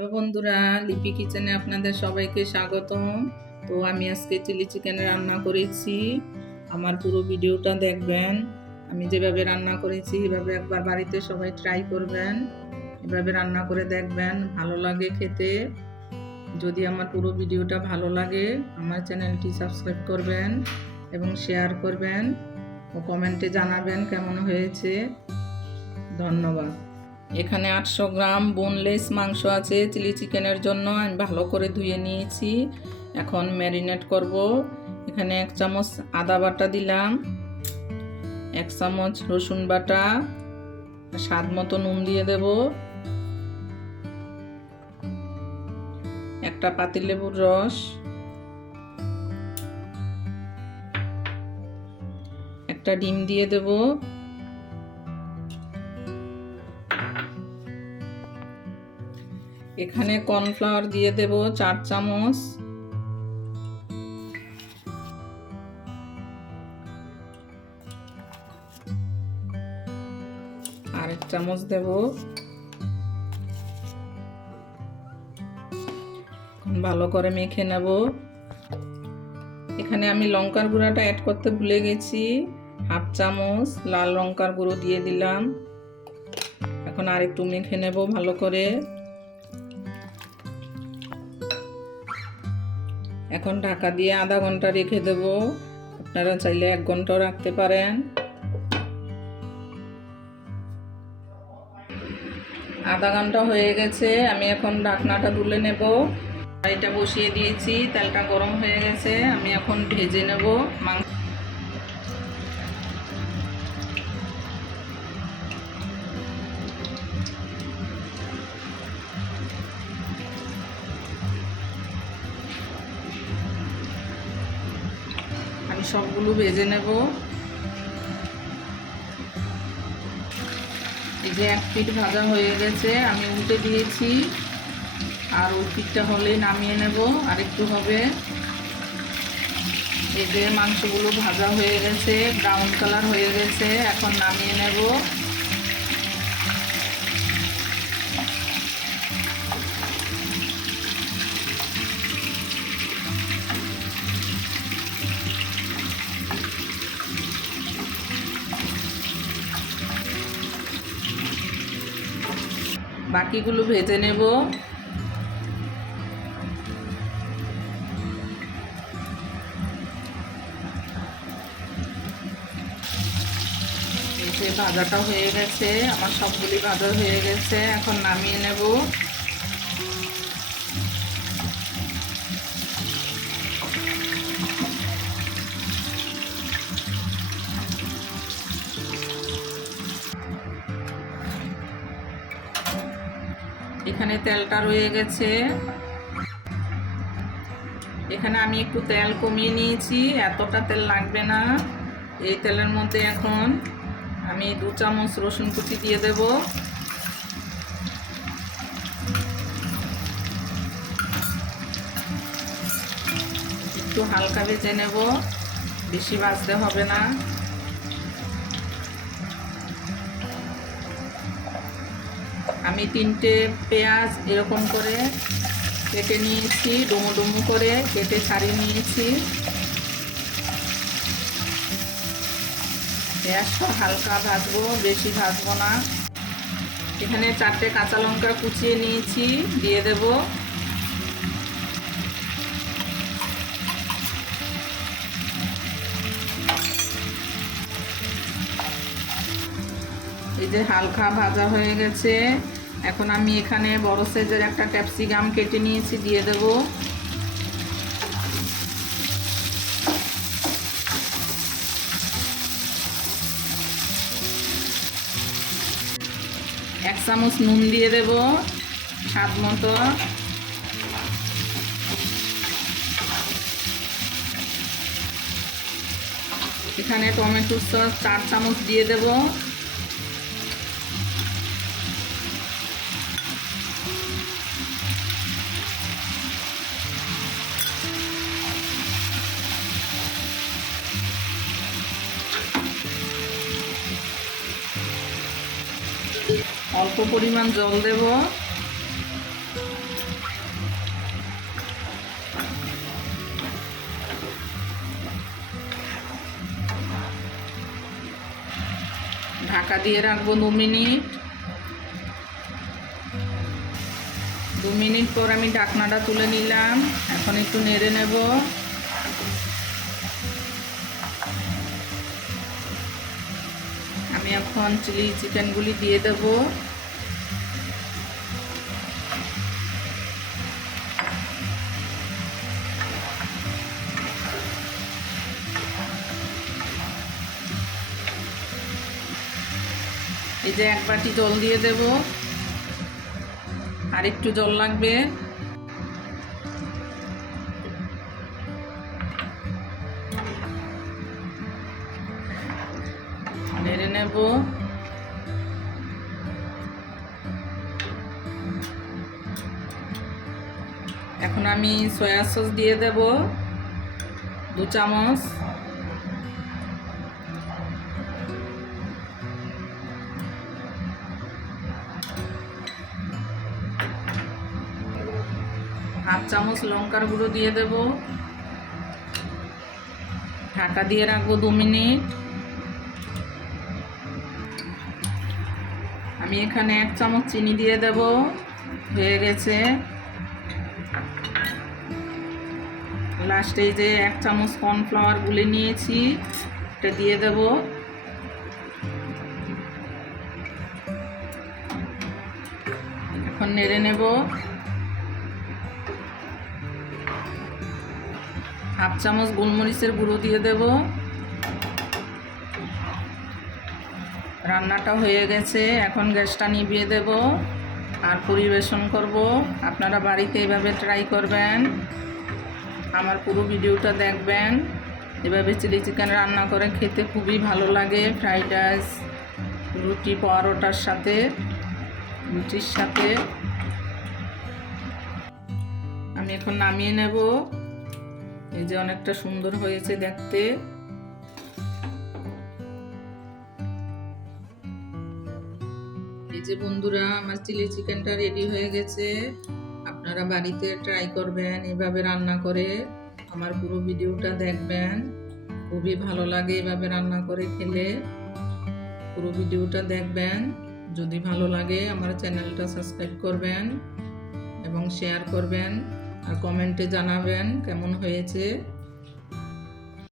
Hello বন্ধুরা, লিপি কিচেনে আপনাদের সবাইকে স্বাগতম। তো আমি আজকে চিলি চিকেন রান্না করেছি। আমার পুরো ভিডিওটা দেখবেন। আমি যেভাবে রান্না করেছি, এভাবে একবার বাড়িতে সবাই ট্রাই করবেন। এভাবে রান্না করে দেখবেন, ভালো লাগে খেতে। যদি আমার পুরো ভিডিওটা ভালো লাগে, আমার চ্যানেলটি সাবস্ক্রাইব করবেন এবং শেয়ার করবেন। ও কমেন্টে জানাবেন কেমন হয়েছে। ধন্যবাদ। এখানে আটশো গ্রাম বোনলেস মাংস আছে চিলি চিকেনের জন্য। আমি ভালো করে ধুয়ে নিয়েছি। এখন ম্যারিনেট করব। এখানে এক চামচ আদা বাটা দিলাম, এক চামচ রসুন বাটা, স্বাদ মতো নুন দিয়ে দেব। একটা পাতিলেবুর রস। একটা ডিম দিয়ে দেবো। এখানে কর্নফ্লাওয়ার দিয়ে দেব চার চামচ। আরেক চামচ দেব। ভালো করে মেখে নেব। এখানে আমি লঙ্কার গুঁড়াটা অ্যাড করতে ভুলে গেছি। হাফ চামচ লাল লঙ্কার গুঁড়ো দিয়ে দিলাম। এখন আর একটু মেখে নেব ভালো করে। এখন ঢাকা দিয়ে আধা ঘণ্টা রেখে দেব। আপনারা চাইলে এক ঘন্টাও রাখতে পারেন। আধা ঘণ্টা হয়ে গেছে, আমি এখন ঢাকনাটা তুলে নেব। এটা বসিয়ে দিয়েছি, তেলটা গরম হয়ে গেছে, আমি এখন ভেজে নেব। মাংস সবগুলো ভেজে নেব। এই যে এক পিঠ ভাজা হয়ে গেছে, আমি উল্টে দিয়েছি। আর ওই পিঠটা হলে নামিয়ে নেব। আর একটু হবে। এই যে মাংসগুলো ভাজা হয়ে গেছে ব্রাউন কালার হয়ে গেছে, এখন নামিয়ে নেব। বাকিগুলো ভেজে নেব। যে ভাজাটা হয়ে গেছে, আমার সবগুলি ভাজা হয়ে গেছে, এখন নামিয়ে নেব। এখানে তেলটা রয়ে গেছে। এখানে আমি একটু তেল কমিয়ে নিয়েছি, এতটা তেল লাগবে না। এই তেলের মধ্যে এখন আমি দু চামচ রসুন কুচি দিয়ে দেব। একটু হালকা ভেজে নেব, বেশি ভাজতে হবে না। আমি তিনটে পেঁয়াজ এরকম করে কেটে নিয়েছি, ডুমু ডুমু করে কেটে ছাড়িয়ে নিয়েছি। পেঁয়াজটা হালকা ভাজবো, বেশি ভাজবো না। এখানে চারটে কাঁচা লঙ্কা কুচিয়ে নিয়েছি, দিয়ে দেব। এই যে হালকা ভাজা হয়ে গেছে। এখন আমি এখানে বড় সাইজের একটা ক্যাপসিকাম কেটে নিয়েছি, দিয়ে দেব। এক চামচ নুন দিয়ে দেব, স্বাদ মতো। এখানে টমেটো সস চার চামচ দিয়ে দেবো। অল্প পরিমাণ জল দেব। ঢাকা দিয়ে রাখব দু মিনিট। দু মিনিট পর আমি ঢাকনাটা তুলে নিলাম। এখন একটু নেড়ে নেব। আমি এখন চিলি চিকেনগুলি দিয়ে দেব। এই যে এক বাটি জল দিয়ে দেব। আর একটু জল লাগবে। নেড়ে নেব। এখন আমি সয়া সস দিয়ে দেব, দু চামচ। হাফ চামচ লঙ্কার গুঁড়ো দিয়ে দেব। ঢাকা দিয়ে রাখব দু মিনিট। আমি এখানে এক চামচ চিনি দিয়ে দেব। হয়ে গেছে। লাস্টে যে এক চামচ কর্নফ্লাওয়ার গুলে নিয়েছি, এটা দিয়ে দেব। এখন নেড়ে নেব। হাফ চামচ গোলমরিচের গুঁড়ো দিয়ে দেব। রান্নাটা হয়ে গেছে। এখন গ্যাসটা নিভিয়ে দেব আর পরিবেশন করব। আপনারা বাড়িতে এভাবে ট্রাই করবেন। আমার পুরো ভিডিওটা দেখবেন। এভাবে চিলি চিকেন রান্না করে খেতে খুবই ভালো লাগে। ফ্রাইড রাইস, রুটি, পরোটার সাথে, রুটির সাথে। আমি এখন নামিয়ে নেব। এই যে অনেকটা সুন্দর হয়েছে দেখতে। এই যে বন্ধুরা, আমার চিলি চিকেনটা রেডি হয়ে গেছে। আপনারা বাড়িতে ট্রাই করবেন, এভাবে রান্না করে। আমার পুরো ভিডিওটা দেখবেন। খুবই ভালো লাগে এভাবে রান্না করে খেলে। পুরো ভিডিওটা দেখবেন। যদি ভালো লাগে, আমার চ্যানেলটা সাবস্ক্রাইব করবেন এবং শেয়ার করবেন। আর কমেন্টে জানাবেন কেমন হয়েছে।